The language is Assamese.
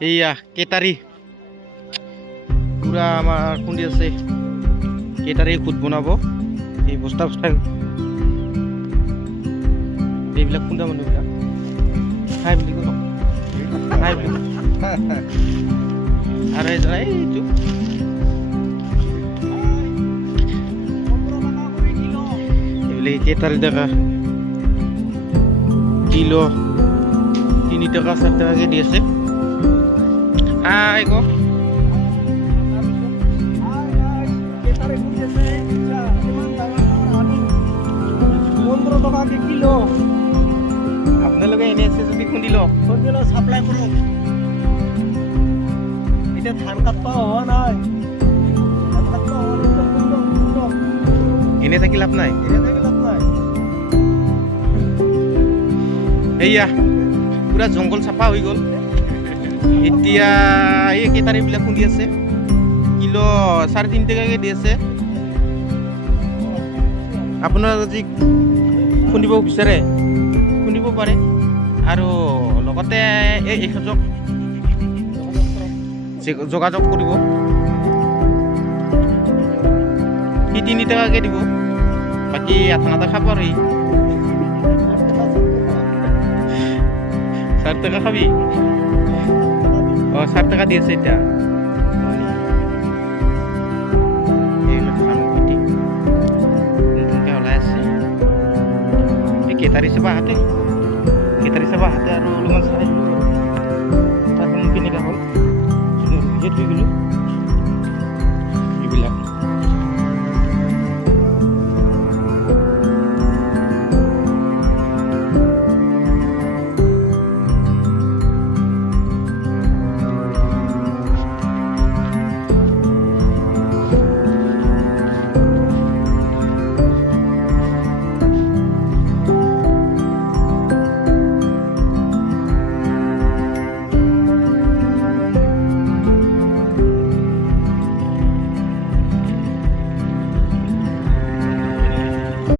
এইয়া কেটারি পুরা আমার খুন্দি আছে কেটারি খুদ বনাব এই বস্তা বস্তা এইবিলাক খুন্দা মানুহবিলাক হাই বুলি কলো হাই বুলি আৰু এইটো এইবিলাক কেটারি দেখা কিলো 3 টাকা 4 টাকাকে দি আছে হাই গো কিলো আপোনালোকে এনে আছে যদি খুন্দিল সাপ্লাই করো এটা ধান কাটপা হওয়া নাই ধান কাটপা হওয়া এনে থাকি লাভ নাই এটা থেকে লাভ নাই এইয়া পুরা জঙ্গল চাফা হৈ গ'ল এতিয়া এই কেটাৰিবিলাক খুন্দি আছে কিলো 3.5 টাকাকে দি আছে আপোনাৰ যদি খুন্দিব বিচাৰে খুন্দিব পাৰে আৰু লগতে এই এখেতক যোগাযোগ কৰিব সি 3 টাকাকে দিব বাকী 8 খাব আৰু 4 টাকা খাবি 4 টাকা দি আছে এতিয়া কেটাৰি চাবা হাতে আৰু অলপমান চাই তাত পিনিকা হ'ল ভিডিঅ'ত হৈ গ'লো